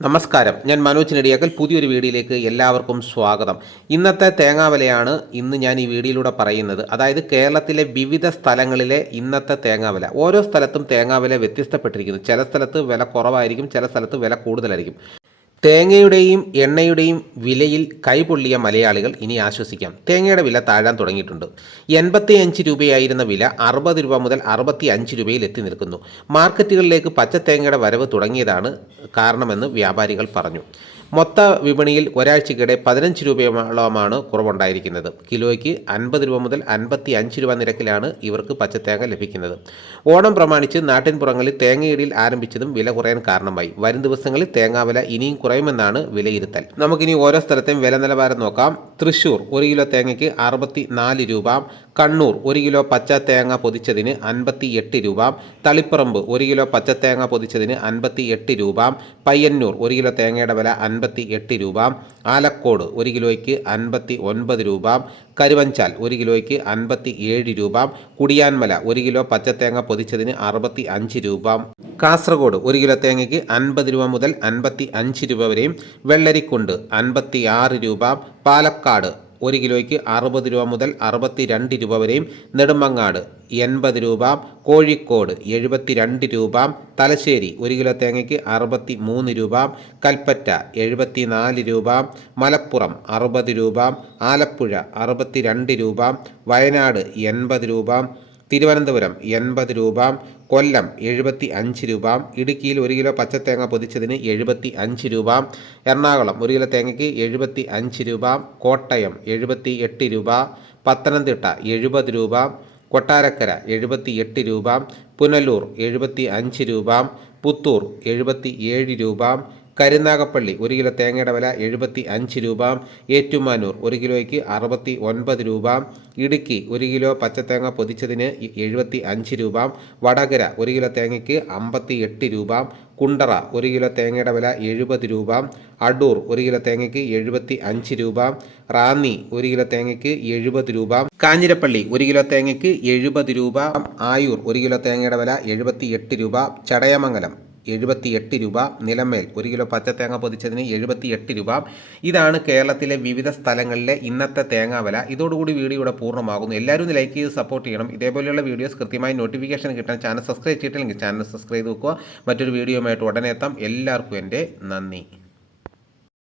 നമസ്കാരം. ഞാൻ മനോജ് നെടിയാക്കൽ. പുതിയൊരു വീഡിയോയിലേക്ക് എല്ലാവർക്കും സ്വാഗതം. ഇന്നത്തെ തേങ്ങാവിലയാണ് ഇന്ന് ഞാൻ ഈ വീഡിയോയിലൂടെ പറയുന്നത്. അതായത് കേരളത്തിലെ വിവിധ സ്ഥലങ്ങളിലെ ഇന്നത്തെ തേങ്ങാവില. ഓരോ സ്ഥലത്തും തേങ്ങാവില വ്യത്യസ്തപ്പെട്ടിരിക്കുന്നു. ചില സ്ഥലത്ത് വില കുറവായിരിക്കും ചില സ്ഥലത്ത് വില കൂടുതലായിരിക്കും. തേങ്ങയുടെയും എണ്ണയുടെയും വിലയിൽ കൈപൊള്ളിയ മലയാളികൾ ഇനി ആശ്വസിക്കാം. തേങ്ങയുടെ വില താഴാൻ തുടങ്ങിയിട്ടുണ്ട്. എൺപത്തി അഞ്ച് രൂപയായിരുന്ന വില അറുപത് രൂപ മുതൽ അറുപത്തി അഞ്ച് രൂപയിൽ എത്തി നിൽക്കുന്നു. മാർക്കറ്റുകളിലേക്ക് പച്ചത്തേങ്ങയുടെ വരവ് തുടങ്ങിയതാണ് കാരണമെന്ന് വ്യാപാരികൾ പറഞ്ഞു. മൊത്ത വിപണിയിൽ ഒരാഴ്ചക്കിടെ പതിനഞ്ച് രൂപയോളമാണ് കുറവുണ്ടായിരിക്കുന്നത്. കിലോയ്ക്ക് അൻപത് രൂപ മുതൽ അൻപത്തി അഞ്ച് രൂപ നിരക്കിലാണ് ഇവർക്ക് പച്ചത്തേങ്ങ ലഭിക്കുന്നത്. ഓണം പ്രമാണിച്ച് നാട്ടിൻപുറങ്ങളിൽ തേങ്ങയിടിയിൽ ആരംഭിച്ചതും വില കുറയാൻ കാരണമായി. വരും ദിവസങ്ങളിൽ തേങ്ങാവില ഇനിയും കുറയുമെന്നാണ് വിലയിരുത്തൽ. നമുക്കിനി ഓരോ സ്ഥലത്തെയും വില നിലവാരം നോക്കാം. തൃശൂർ ഒരു കിലോ തേങ്ങയ്ക്ക് അറുപത്തി നാല് രൂപ കണ്ണൂർ ഒരു കിലോ പച്ച തേങ്ങ പൊതിച്ചതിന് അൻപത്തി എട്ട് രൂപ തളിപ്പറമ്പ് ഒരു കിലോ പച്ച തേങ്ങ പൊതിച്ചതിന് അൻപത്തി എട്ട് രൂപ പയ്യന്നൂർ ഒരു കിലോ തേങ്ങയുടെ വില അൻപത്തി എട്ട് രൂപ ആലക്കോട് ഒരു കിലോയ്ക്ക് അൻപത്തി ഒൻപത് രൂപ കരുവഞ്ചാൽ ഒരു കിലോയ്ക്ക് അൻപത്തി ഏഴ് രൂപ കുടിയാൻമല ഒരു കിലോ പച്ച തേങ്ങ പൊതിച്ചതിന് അറുപത്തി അഞ്ച് രൂപ. കാസർഗോഡ് ഒരു കിലോ തേങ്ങയ്ക്ക് അൻപത് രൂപ മുതൽ അൻപത്തി അഞ്ച് രൂപ വരെയും വെള്ളരിക്കുണ്ട് അൻപത്തി ആറ് രൂപ പാലക്കാട് ഒരു കിലോയ്ക്ക് അറുപത് രൂപ മുതൽ അറുപത്തി രണ്ട് രൂപ വരെയും നെടുമങ്ങാട്. എൺപത് രൂപ കോഴിക്കോട് എഴുപത്തി രണ്ട് രൂപ തലശ്ശേരി ഒരു കിലോ തേങ്ങയ്ക്ക് അറുപത്തി മൂന്ന് രൂപ കൽപ്പറ്റ എഴുപത്തി നാല് രൂപ മലപ്പുറം അറുപത് രൂപ ആലപ്പുഴ അറുപത്തി രണ്ട് രൂപ വയനാട് എൺപത് രൂപ തിരുവനന്തപുരം എൺപത് രൂപ കൊല്ലം എഴുപത്തി അഞ്ച് രൂപ ഇടുക്കിയിൽ ഒരു കിലോ പച്ചത്തേങ്ങ പൊതിച്ചതിന് എഴുപത്തി അഞ്ച് രൂപ എറണാകുളം ഒരു കിലോ തേങ്ങയ്ക്ക് എഴുപത്തി അഞ്ച് രൂപ കോട്ടയം എഴുപത്തി എട്ട് രൂപ പത്തനംതിട്ട എഴുപത് രൂപ കൊട്ടാരക്കര എഴുപത്തി എട്ട് രൂപ പുനലൂർ എഴുപത്തി അഞ്ച് രൂപ പുത്തൂർ എഴുപത്തി ഏഴ് രൂപ കരുനാഗപ്പള്ളി ഒരു കിലോ തേങ്ങയുടെ വില എഴുപത്തി അഞ്ച് രൂപ. ഏറ്റുമാനൂർ ഒരു കിലോയ്ക്ക് അറുപത്തി ഒൻപത് രൂപ. ഇടുക്കി ഒരു കിലോ പച്ചത്തേങ്ങ പൊതിച്ചതിന് എഴുപത്തി അഞ്ച് രൂപ. വടകര ഒരു കിലോ തേങ്ങയ്ക്ക് അമ്പത്തി എട്ട് രൂപ. കുണ്ടറ ഒരു കിലോ തേങ്ങയുടെ വില എഴുപത് രൂപ. അടൂർ ഒരു കിലോ തേങ്ങയ്ക്ക് എഴുപത്തി അഞ്ച് രൂപ. റാന്നി ഒരു കിലോ തേങ്ങയ്ക്ക് എഴുപത് രൂപ. കാഞ്ഞിരപ്പള്ളി ഒരു കിലോ തേങ്ങയ്ക്ക് എഴുപത് രൂപ. ആയൂർ ഒരു കിലോ തേങ്ങയുടെ വില എഴുപത്തി എട്ട് രൂപ. ചടയമംഗലം എഴുപത്തി എട്ട് രൂപ നിലമേൽ. ഒരു കിലോ പച്ചത്തേങ്ങ പൊതിച്ചതിന് എഴുപത്തി എട്ട് രൂപ. ഇതാണ് കേരളത്തിലെ വിവിധ സ്ഥലങ്ങളിലെ ഇന്നത്തെ തേങ്ങാ വില. ഇതോടുകൂടി വീഡിയോ ഇവിടെ പൂർണമാകുന്നു. എല്ലാവരും ഒന്ന് ലൈക്ക് ചെയ്ത് സപ്പോർട്ട് ചെയ്യണം. ഇതേപോലെയുള്ള വീഡിയോസ് കൃത്യമായി നോട്ടിഫിക്കേഷൻ കിട്ടാൻ ചാനൽ സബ്സ്ക്രൈബ് ചെയ്തിട്ടില്ലെങ്കിൽ ചാനൽ സബ്സ്ക്രൈബ് വെക്കുക. മറ്റൊരു വീഡിയോയുമായിട്ട് ഉടനെ എത്താം. എല്ലാവർക്കും എന്റെ നന്ദി.